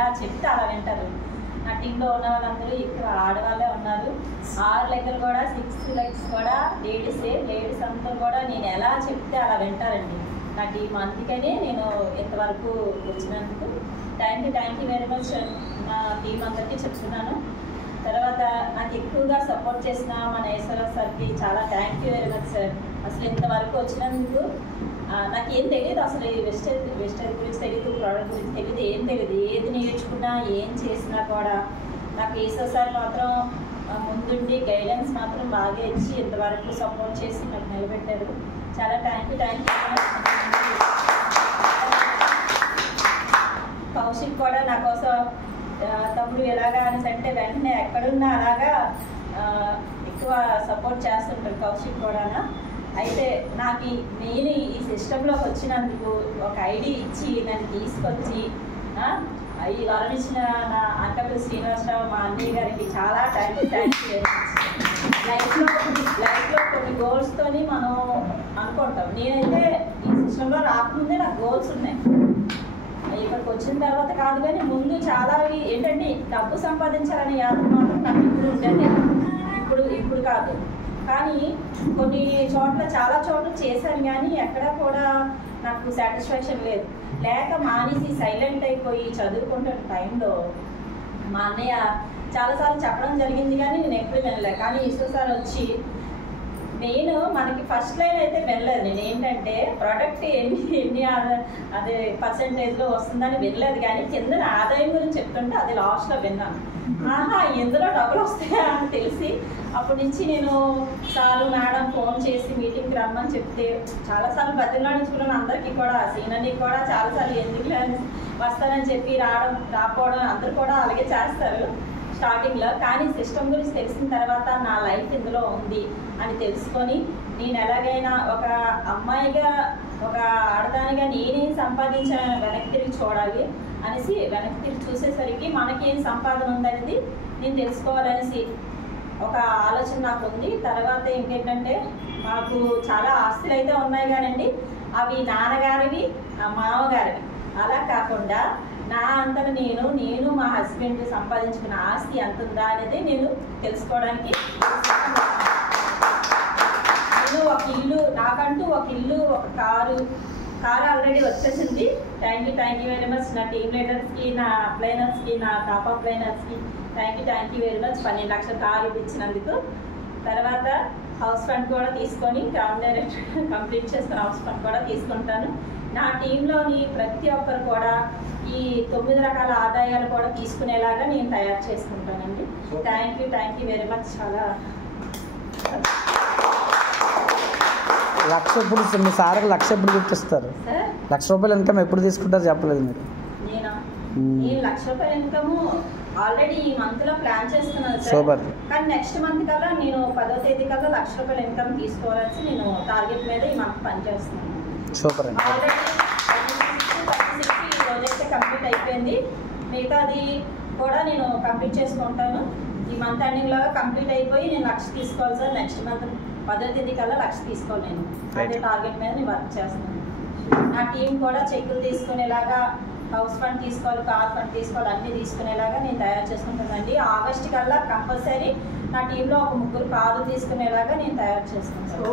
ఎలా చెప్తే అలా వింటారు. నా టీంలో ఉన్న వాళ్ళందరూ ఇక్కడ ఆడవాళ్ళే ఉన్నారు. 6 లెక్కలు కూడా 6 లెగ్స్ కూడా లేడీస్ అంతా కూడా నేను ఎలా చెప్తే అలా వింటారండి నా టీం. అందుకనే నేను ఇంతవరకు వచ్చినందుకు థ్యాంక్ యూ వెరీ మచ్ నా టీం అందరికీ చెప్తున్నాను. తర్వాత నాకు ఎక్కువగా సపోర్ట్ చేసిన మన ఈశ్వరరావు సార్కి చాలా thank you very much sir. అసలు ఇంతవరకు వచ్చినందుకు నాకు ఏం తెలియదు, అసలు వెజిటేరియన్ గురించి తెలియదు, ప్రోడక్ట్ గురించి తెలియదు, ఏం తెలియదు. ఏది నేర్చుకున్నా ఏం చేసినా కూడా నాకు ఈశ్వర్ సార్ మాత్రం ముందుండి గైడెన్స్ మాత్రం బాగా ఇచ్చి ఇంతవరకు సపోర్ట్ చేసి నాకు నిలబెట్టారు. చాలా థ్యాంక్ యూ. కౌశిక్ కూడా నా కోసం తమ్ముడు ఎలాగా అని అంటే వెంటనే ఎక్కడున్నా అలాగా ఎక్కువ సపోర్ట్ చేస్తుంటారు కౌశిక్ కూడా. అయితే నాకు నేను ఈ సిస్టంలోకి వచ్చినందుకు ఒక ఐడి ఇచ్చి నన్ను తీసుకొచ్చి ఈ వరం ఇచ్చిన నా అంకపల్లి శ్రీనివాసరావు మా అన్నయ్య గారికి చాలా థ్యాంక్ యూ. లైఫ్లో కొన్ని గోల్స్తోని మనం అనుకుంటాం. నేనైతే ఈ సిస్టంలో రాకముందే నాకు గోల్స్ ఉన్నాయి. ఇక్కడికి వచ్చిన తర్వాత కాదు, కానీ ముందు చాలా ఏంటంటే డబ్బు సంపాదించాలనే యాత్ర మాత్రం నాకు ఇప్పుడు ఉండేది. ఇప్పుడు కాదు, కానీ కొన్ని చోట్ల చాలా చోట్ల చేశాను, కానీ ఎక్కడా కూడా నాకు సాటిస్ఫాక్షన్ లేక మానేసి సైలెంట్ అయిపోయి చదువుకుంటున్న టైంలో మా అన్నయ్య చాలాసార్లు చెప్పడం జరిగింది, కానీ నేను ఎప్పుడు వినలే. కానీ ఈశ్వర్ సార్ వచ్చి మెయిన్ మనకి ఫస్ట్ లైన్ అయితే వినలేదు. నేను ఏంటంటే ప్రోడక్ట్ ఎన్ని అదే పర్సెంటేజ్లో వస్తుందని వినలేదు, కానీ కింద ఆదాయం గురించి చెప్తుంటే అది లాస్ట్లో విన్నాను. ఎందులో డబ్బులు వస్తాయా అని తెలిసి అప్పటి నుంచి నేను సారు మేడం ఫోన్ చేసి మీటింగ్కి రమ్మని చెప్తే చాలాసార్లు బతిలాడించుకున్నాను. అందరికీ కూడా సీనర్ని కూడా చాలాసార్లు ఎందుకు వస్తానని చెప్పి రాకపోవడం అందరూ కూడా అలాగే చేస్తారు స్టార్టింగ్లో. కానీ సిస్టమ్ గురించి తెలిసిన తర్వాత నా లైఫ్ ఇందులో ఉంది అని తెలుసుకొని నేను ఎలాగైనా ఒక అమ్మాయిగా ఒక ఆడదానిగా నేనేం సంపాదించాను వెనక్కి తిరిగి చూడాలి అనేసి వెనక్కి తిరిగి చూసేసరికి మనకేం సంపాదన ఉందనేది నేను తెలుసుకోవాలనేసి ఒక ఆలోచన నాకు ఉంది. తర్వాత ఇంకేంటంటే మాకు చాలా ఆస్తులు అయితే ఉన్నాయి కానండి, అవి నాన్నగారివి మామగారివి అలా కాకుండా నా అంతటా నేను మా హస్బెండ్ సంపాదించుకున్న ఆస్తి ఎంత ఉందా అనేది నేను తెలుసుకోవడానికి నేను ఒక ఇల్లు నాకంటూ ఒక ఇల్లు ఒక కారు ఆల్రెడీ వచ్చేసింది. థ్యాంక్ యూ వెరీ మచ్ నా టీమ్ లీడర్స్కి, నా అప్లైనర్స్కి, నా టాప్ అప్లైనర్స్కి థ్యాంక్ యూ వెరీ మచ్ 12 లక్షల కారు ఇచ్చినందుకు. తర్వాత హౌస్ ఫండ్ కూడా తీసుకొని గ్రౌండ్ డైరెక్టర్ కంప్లీట్ చేసుకుని హౌస్ ఫండ్ కూడా తీసుకుంటాను. నా టీంలోని ప్రతి ఒక్కరు కూడా ఈ 9 రకాల ఆదాయాలు కూడా తీసుకునేలాగా నేను తయారు చేసుకుంటానండి. Thank you very much. చాలా లక్ష ఇప్పుడు మీ సార్కి 1,00,000 ఎప్పుడు గుర్తిస్తారు? ₹1,00,000 ఇన్కమ్ ఎప్పుడు తీసుకుంటారు చెప్పలేదు మీరు. నేను ₹1,00,000 ఇన్కమ్ ఆల్రెడీ ఈ మంత్లో ప్లాన్ చేస్తున్నాను సార్. కానీ నెక్స్ట్ మంత్ కల్లా నేను 10వ తేదీ కల్లా ₹1,00,000 ఇన్కమ్ తీసుకోవాలని నేను టార్గెట్ మీద ఈ మంత్ పనిచేస్తున్నాను. సూపర్ అండి. ఆల్రెడీ 36 ఈ రోజైతే కంప్లీట్ అయిపోయింది. మిగతాది కూడా నేను కంప్లీట్ చేసుకుంటాను. ఈ మంత్ ఎండింగ్లో కంప్లీట్ అయిపోయి నేను 1,00,000 తీసుకోవాలి సార్. నెక్స్ట్ మంత్ 10వ తేదీ కల్లా 1,00,000 తీసుకోవాలి. నేను అదే టార్గెట్ మీద నేను వర్క్ చేస్తున్నాను. నా టీం కూడా చెక్కులు తీసుకునేలాగా, హౌస్ ఫండ్ తీసుకోవాలి, కార్ ఫండ్ తీసుకోవాలి, అన్నీ తీసుకునేలాగా నేను తయారు చేసుకుంటానండి. ఆగస్ట్ కల్లా కంపల్సరీ నా టీంలో ఒక 3 కార్లు తీసుకునేలాగా నేను తయారు చేసుకుంటాను.